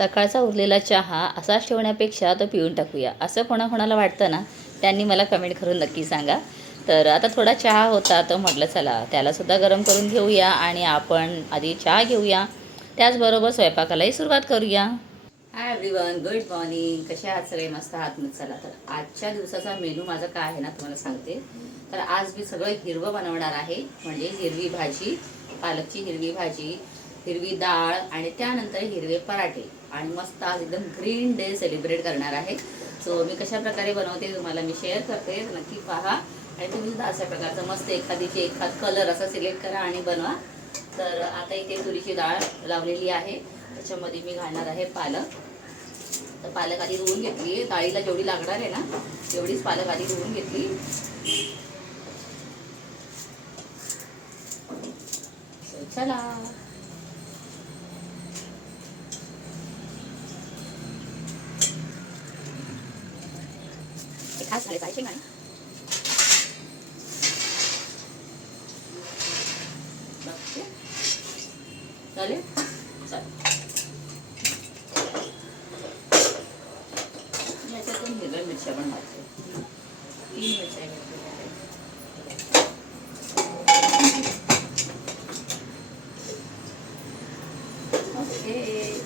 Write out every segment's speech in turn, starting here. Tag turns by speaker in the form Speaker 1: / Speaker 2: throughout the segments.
Speaker 1: सकाळचा उरलेला चहा असाच ठेवण्यापेक्षा तो पिऊन टाकूया. असं कोणाकोणाला वाटतं ना त्यांनी मला कमेंट करून नक्की सांगा. तर आता थोडा चहा होता तर म्हटलं चला त्यालासुद्धा गरम करून घेऊया आणि आपण आधी चहा घेऊया. त्याचबरोबर स्वयंपाकालाही सुरुवात करूया. हाय एव्हरीवन गुड मॉर्निंग कसे आहात सगळे? मस्त आहात मग चला तर आजच्या दिवसाचा मेनू माझा काय आहे ना तुम्हाला सांगते. तर आज मी सगळं हिरवं बनवणार आहे. म्हणजे हिरवी भाजी पालकची हिरवी भाजी हिरवी डाळ आणि त्यानंतर हिरवे पराठे. आणि मस्त आज एकदम ग्रीन डे सेलिब्रेट करणार आहे. सो मी कशा प्रकारे बनवते तुम्हाला मी शेअर करते. नक्की पहा. आणि तुम्ही सुद्धा अशा प्रकारचं मस्त एखादीची एखाद कलर असा सिलेक्ट करा आणि बनवा. तर आता इथे तुरीची डाळ लावलेली आहे. त्याच्यामध्ये मी घालणार आहे पालक. तर पालक आधी धुवून घेतली. डाळीला जेवढी लागणार आहे ना तेवढीच पालक आधी धुवून घेतली. चला. एक झाले पाहिजे शेंगा चालेल चालेल मी याच्यातून हिरव्या मिरच्या पण भाजते तीन मिरच्या घेतलेल्या आहेत ओके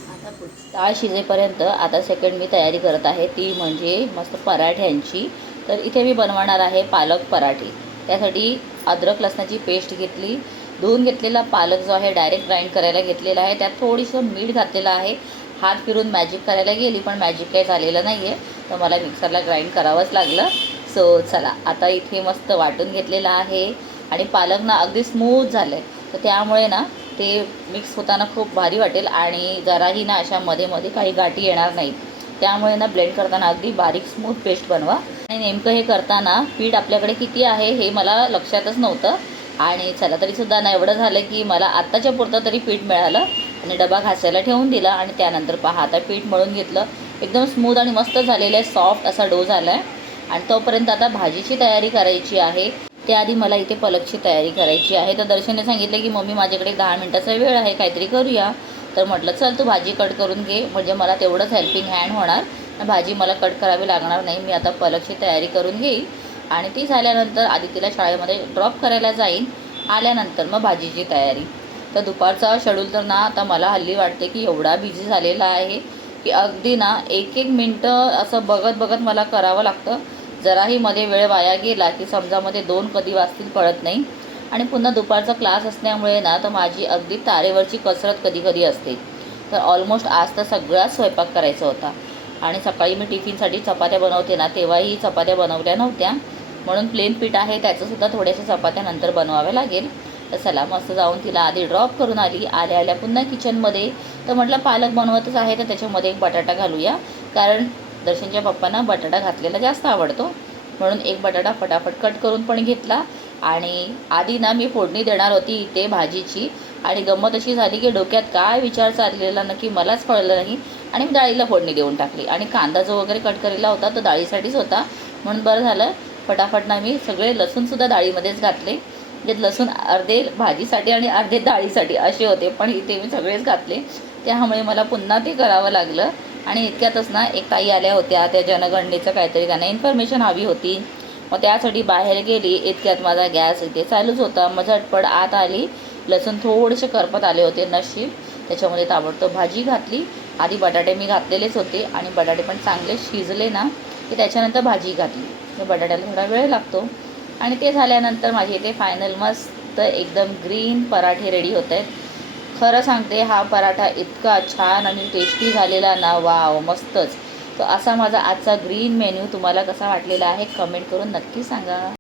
Speaker 1: आता पुढची डाळ शिजेपर्यंत आता सेकंड मी तयारी करत आहे. ती म्हणजे मस्त पराठ्यांची. तर इथे मी बनवणार आहे पालक पराठे. त्यासाठी अद्रक लसणाची पेस्ट घेतली. धुवून घेतलेला पालक जो आहे डायरेक्ट ग्राइंड करायला घेतलेला आहे. त्यात थोडीसं मीठ घातलेलं आहे. हात फिरून मॅजिक करायला गेली पण मॅजिक काही झालेलं नाही आहे तर मला मिक्सरला ग्राइंड करावंच लागलं. सो चला. आता इथे मस्त वाटून घेतलेलं आहे. आणि पालक ना अगदी स्मूथ झालं आहे तर त्यामुळे ना ते मिक्स होताना खूप भारी वाटेल आणि जराही ना अशा मध्ये मध्ये काही गाठी येणार नाहीत. त्यामुळे ना ब्लेंड करताना अगदी बारीक स्मूथ पेस्ट बनवा. आणि नेमकं हे करताना पीठ आपल्याकडे किती आहे हे मला लक्षातच नव्हतं. आणि चला तरीसुद्धा ना एवढं झालं की मला आत्ताच्या पुरतं तरी पीठ मिळालं. आणि डबा घासायला ठेवून दिला आणि त्यानंतर पहा आता पीठ मळून घेतलं. एकदम स्मूथ आणि मस्त झालेलं आहे सॉफ्ट असा डो झाला आहे आणि तोपर्यंत आता भाजीची तयारी करायची आहे. त्याआधी मला इथे पलकची तयारी करायची आहे. तर दर्शनने सांगितलं की मम्मी माझ्याकडे दहा मिनटाचा वेळ आहे काहीतरी करूया. तर म्हटलं चल तू भाजी कट करून घे. म्हणजे मला तेवढंच हेल्पिंग हँड होणार. भाजी मला कट करावी लागणार नाही. मी आता पलकची तयारी करून घेईन आणि ती झाल्यानंतर आधी तिला शाळेमध्ये ड्रॉप करायला जाईन. आल्यानंतर मग भाजीची तयारी. तर दुपारचा शेड्यूल तर ना आता मला हल्ली वाटते की एवढा बिझी झालेला आहे की अगदी ना एक एक मिनटं असं बघत बघत मला करावं लागतं. जराही मध्ये वेळ वाया गेला की समजा मध्ये दोन कधी वाजतील कळत नाही. आणि पुन्हा दुपारचा क्लास असल्यामुळे ना तर माझी अगदी तारेवरची कसरत कधी कधी असते. तर ऑलमोस्ट आज तर सगळाच स्वयंपाक करायचा होता. आणि सकाळी मी टिफिनसाठी चपात्या बनवते ना तेव्हाही चपात्या बनवल्या नव्हत्या. म्हणून प्लेन पीठ आहे त्याचंसुद्धा थोड्याशा चपात्या नंतर बनवाव्या लागेल. तर चला मस्त जाऊन तिला आधी ड्रॉप करून आली. आल्या आल्या पुन्हा किचनमध्ये तर म्हटलं पालक बनवतच आहे तर त्याच्यामध्ये एक बटाटा घालूया. कारण दर्शनच्या पप्पांना बटाटा घातलेला जास्त आवडतो. म्हणून एक बटाटा फटाफट कट करून पण घेतला. आणि आधी ना मी फोडणी देणार होती इथे भाजीची. आणि गंमत अशी झाली की डोक्यात काय विचार चाललेला नक्की मलाच कळलं नाही. आणि मी डाळीला फोडणी देऊन टाकली. आणि कांदा जो वगैरे कट केलेला होता तो डाळीसाठीच होता. म्हणून बरं झालं. फटाफट ना मी सगळे लसूणसुद्धा डाळीमध्येच घातले. म्हणजे लसूण अर्धे भाजीसाठी आणि अर्धे डाळीसाठी असे होते. पण इथे मी सगळेच घातले. त्यामुळे मला पुन्हा ते करावं लागलं. आणि इतक्यातच ना एक ताई आल्या होत्या त्या जनगणनेचं काहीतरी त्यांना इन्फॉर्मेशन हवी होती. मग त्यासाठी बाहेर गेली इतक्यात माझा गॅस इथे चालूच होता. मग झटपट आत आली लसूण थोडेसे करपत आले होते नशीब. त्याच्यामध्ये ताबडतोब भाजी घातली. आधी बटाटे मी घातलेलेच होते आणि बटाटे पण चांगले शिजले ना की त्याच्यानंतर भाजी घातली. बटाट्याला थोडा वेळ लागतो. आणि ते झाल्यानंतर माझे इथे फायनल मस्त एकदम ग्रीन पराठे रेडी होत आहेत. खरं सांगते हा पराठा इतका छान आणि टेस्टी झालेला ना वाव मस्तच. तर असा माझा आजचा ग्रीन मेन्यू तुम्हाला कसा वाटलेला आहे कमेंट करून नक्की सांगा.